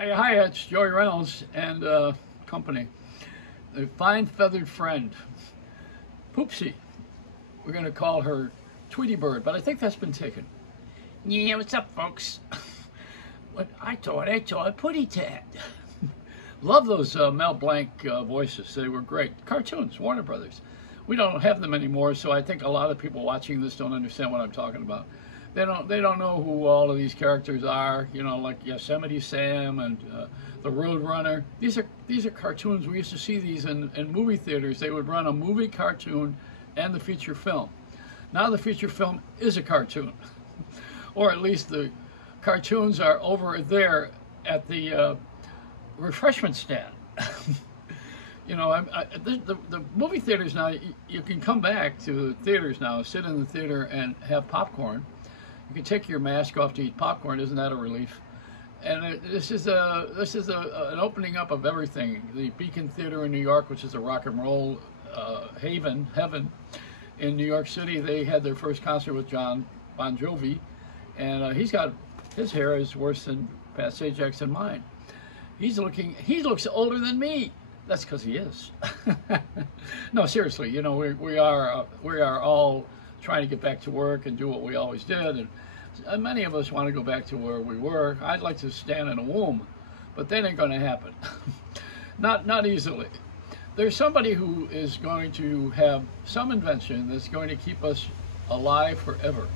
Hi, it's Joey Reynolds and company. A fine feathered friend, Poopsie. We're going to call her Tweety Bird, but I think that's been taken. Yeah, what's up, folks? What I thought Putty Tat. Love those Mel Blanc voices. They were great. Cartoons, Warner Brothers. We don't have them anymore, so I think a lot of people watching this don't understand what I'm talking about. They don't know who all of these characters are. You know, like Yosemite Sam and the Road Runner. These are cartoons. We used to see these in movie theaters. They would run a movie cartoon and the feature film. Now the feature film is a cartoon, or at least the cartoons are over there at the refreshment stand. You know, the movie theaters now, you can come back to the theaters now, sit in the theater and have popcorn. You can take your mask off to eat popcorn. Isn't that a relief? And this is an opening up of everything. The Beacon Theater in New York, which is a rock and roll heaven in New York City, they had their first concert with John Bon Jovi, and his hair is worse than Pat Sajak's and mine. He looks older than me. That's because he is. No, seriously, you know, we are all trying to get back to work and do what we always did, and many of us want to go back to where we were. I'd like to stand in a womb, but that ain't going to happen. Not easily. There's somebody who is going to have some invention that's going to keep us alive forever.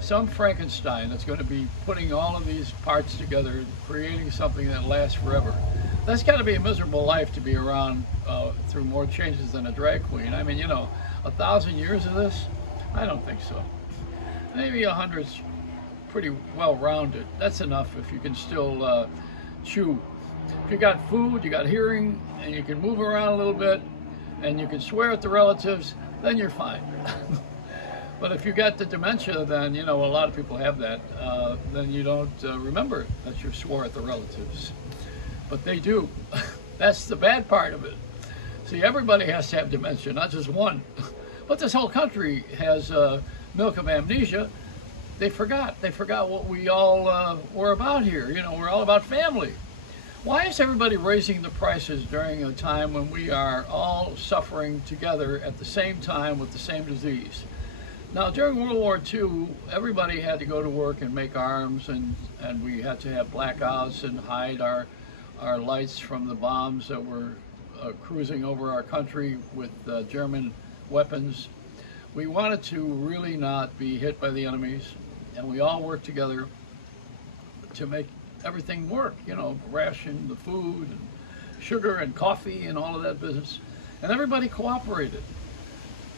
Some Frankenstein that's going to be putting all of these parts together, creating something that lasts forever. That's got to be a miserable life to be around through more changes than a drag queen. I mean, you know, 1,000 years of this? I don't think so. Maybe 100's pretty well rounded. That's enough if you can still chew. If you got food, you got hearing, and you can move around a little bit, and you can swear at the relatives, then you're fine. But if you got the dementia, then, you know, a lot of people have that, then you don't remember that you swore at the relatives. But they do. That's the bad part of it. See, everybody has to have dementia, not just one. But this whole country has milk of amnesia. They forgot what we all were about here. You know, we're all about family. Why is everybody raising the prices during a time when we are all suffering together at the same time with the same disease? Now, during World War II, everybody had to go to work and make arms, and we had to have blackouts and hide our lights from the bombs that were cruising over our country with German weapons. We wanted to really not be hit by the enemies, and we all worked together to make everything work, you know, ration the food and sugar and coffee and all of that business, and everybody cooperated.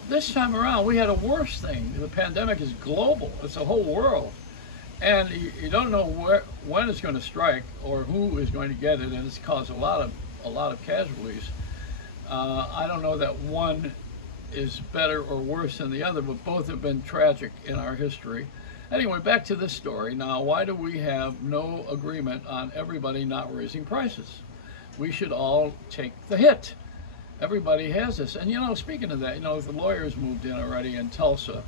This time around, we had a worse thing. The pandemic is global. It's the whole world. And you don't know when it's going to strike or who is going to get it, and it's caused a lot of casualties. I don't know that one is better or worse than the other, but both have been tragic in our history. Anyway, back to this story. Now, why do we have no agreement on everybody not raising prices? We should all take the hit. Everybody has this. And, you know, speaking of that, you know, the lawyers moved in already in Tulsa.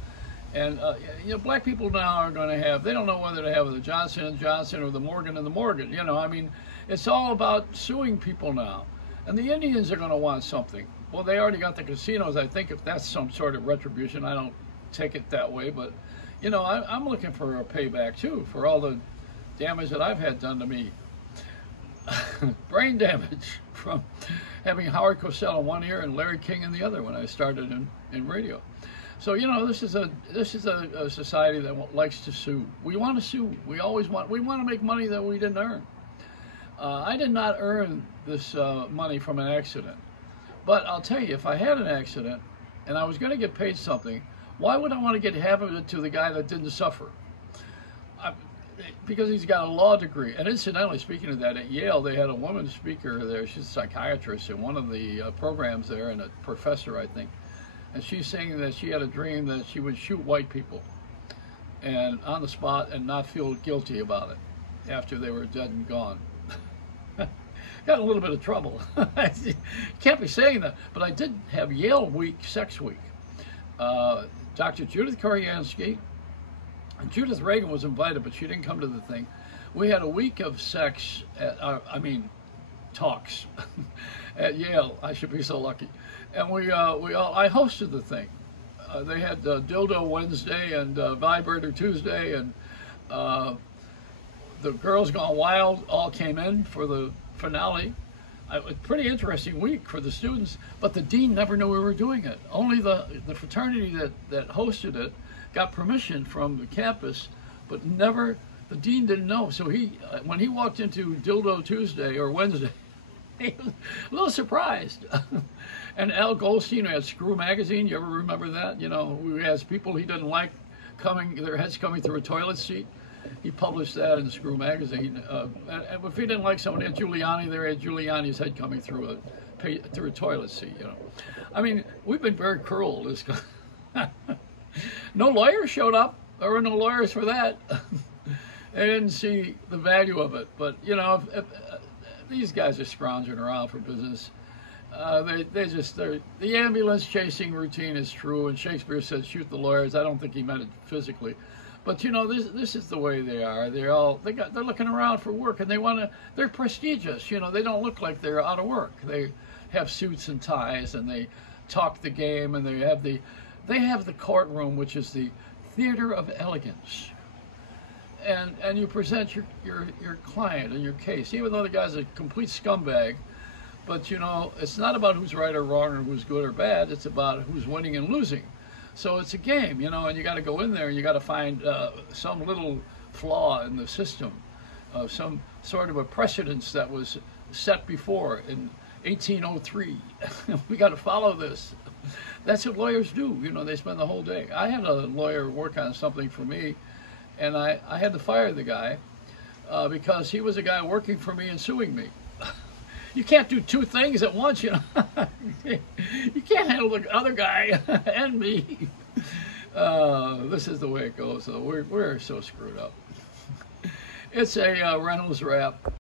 And, you know, black people now are going to have, they don't know whether to have the Johnson & Johnson or the Morgan & Morgan. You know, I mean, it's all about suing people now. And the Indians are going to want something. Well, they already got the casinos, I think, if that's some sort of retribution. I don't take it that way. But, you know, I'm looking for a payback, too, for all the damage that I've had done to me. Brain damage from having Howard Cosell in one ear and Larry King in the other when I started in radio. So, you know, this is a society that likes to sue. We want to sue. We want to make money that we didn't earn. I did not earn this money from an accident. But I'll tell you, if I had an accident and I was going to get paid something, why would I want to get half of it to the guy that didn't suffer? Because he's got a law degree. And incidentally, speaking of that, at Yale, they had a woman speaker there. She's a psychiatrist in one of the programs there, and a professor, I think. And she's saying that she had a dream that she would shoot white people and on the spot and not feel guilty about it after they were dead and gone. Got a little bit of trouble. Can't be saying that. But I did have Yale Week, Sex Week. Dr. Judith Koryansky, and Judith Reagan was invited, but she didn't come to the thing. We had a week of sex, talks at Yale. I should be so lucky. And I hosted the thing. They had Dildo Wednesday and Vibrator Tuesday, and the Girls Gone Wild all came in for the finale. A pretty interesting week for the students, but the dean never knew we were doing it. Only the fraternity that hosted it got permission from the campus, but never, the dean didn't know. So when he walked into Dildo Tuesday or Wednesday, he was a little surprised. And Al Goldstein had Screw Magazine, you ever remember that? You know, who has people he didn't like their heads coming through a toilet seat. He published that in Screw Magazine. And if he didn't like someone at Giuliani, there had Giuliani's head coming through a toilet seat. You know, I mean, we've been very cruel. This guy. No lawyers showed up. There were no lawyers for that. They didn't see the value of it. But you know, if these guys are scrounging around for business. The ambulance chasing routine is true, and Shakespeare said, "Shoot the lawyers." I don't think he meant it physically. But you know, this is the way they are. They're looking around for work, and they're prestigious. You know, they don't look like they're out of work. They have suits and ties, and they talk the game, and they have the courtroom, which is the theater of elegance. And you present your client and your case, even though the guy's a complete scumbag. But you know, it's not about who's right or wrong or who's good or bad. It's about who's winning and losing. So it's a game, you know, and you got to go in there and you got to find some little flaw in the system, some sort of a precedence that was set before in 1803. We got to follow this. That's what lawyers do. You know, they spend the whole day. I had a lawyer work on something for me, and I had to fire the guy because he was a guy working for me and suing me. You can't do two things at once, you know. You can't handle the other guy and me. This is the way it goes. So we're so screwed up. It's a Reynolds Wrap.